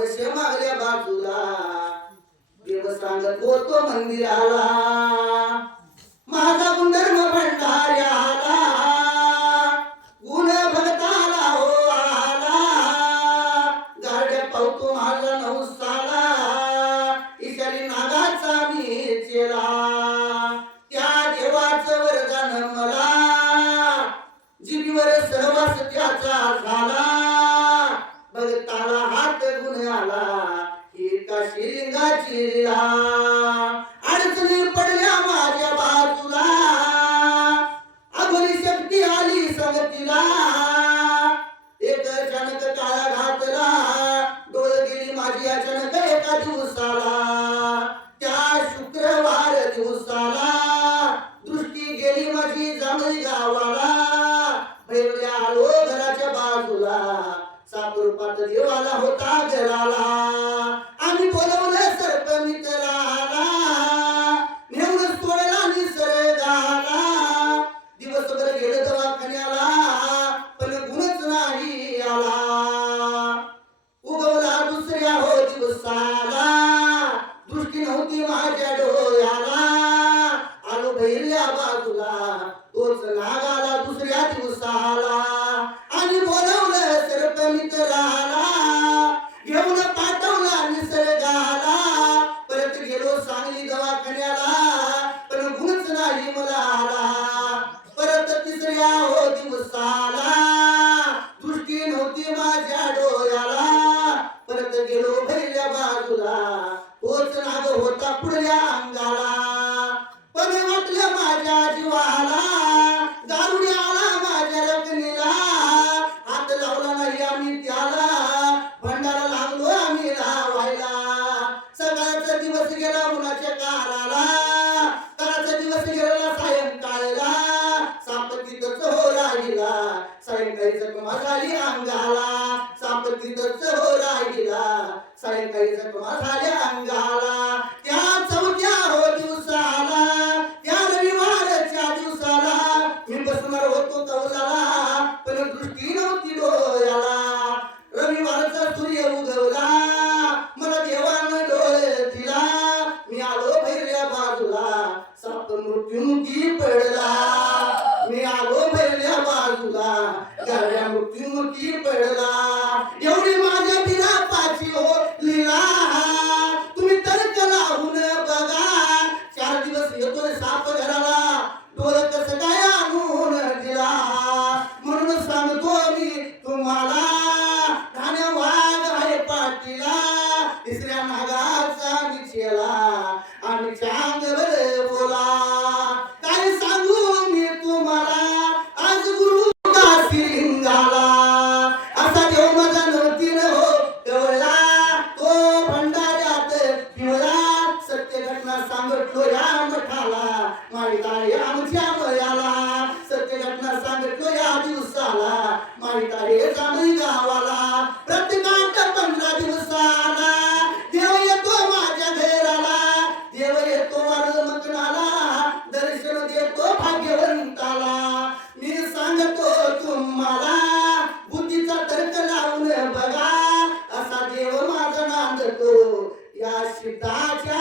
वर्ष मागल्या बाजूला. देव सांगत होतो मंदिराला. माझा गुणधर्म भंडार का अडचणी पडल्या माझ्या बाजूला. अघोरी शक्ती आली संगतीला. एक अचानक काळा घातला. डोळ गेली माझी अचानक एका दिवसाला. त्या शुक्रवार दिवसाला दृष्टी गेली माझी जांभळी गावाला. भैरव्या आलो घराच्या बाजूला. सापरूपात देवाला होता घराला आम्ही बोलवलं सर्प मित्राला नेऊन सोडला निसर्गाला दिवसभर गेलं दवाखान्याला पण गुणच नाही आला. उगवला दुसऱ्या हो दिवसाला. दृष्टी नव्हती माझ्या डोळ्याला. आलो बहिरल्या बाजूला तोच नागाला दुसऱ्या दिवसाला. आणि बोलवलं सर्प मित्राला सायंकाळी जखमा झाली अंगाला. साप तिथंच हो राहिला झाल्या अंगाला. त्या चौथ्या हो दिवसाला त्या रविवारच्या दिवसाला मी बसणार होतो पण दृष्टी नव्हती डोळ्याला. रविवारचा सूर्य उगवला मला देवानं डोळे दिला. मी आलो भैरल्या बाजूला साप मृत्युमुखी पडला. मी आलो भैरल्या बाजूला मृत्युमुखी पडला एवढी माझ्या तिला पाची हो लिला. तुम्ही तर्क लावून बघा. चार दिवस येतोय साप घराला. डोळ कसं काय आणून दिला? म्हणून सांगतो मी तुम्हाला ठाण्या वाघ आहे पाटीला तिसऱ्या नागाचा निचेला. आणि चांगवर खाला मठाला आमच्या वयाला सत्य घटना सांगतो या दिवसाला. माहीत आहे गावाला. प्रत्येकात पंधरा दिवसाला. देव येतो माझ्या घराला. देव येतो माझं दर्शन देतो भाग्यवंताला. मी सांगतो तुम्हाला बुद्धीचा तर्क लावून बघा. असा देव माझा नांदतो. या सिद्धाच्या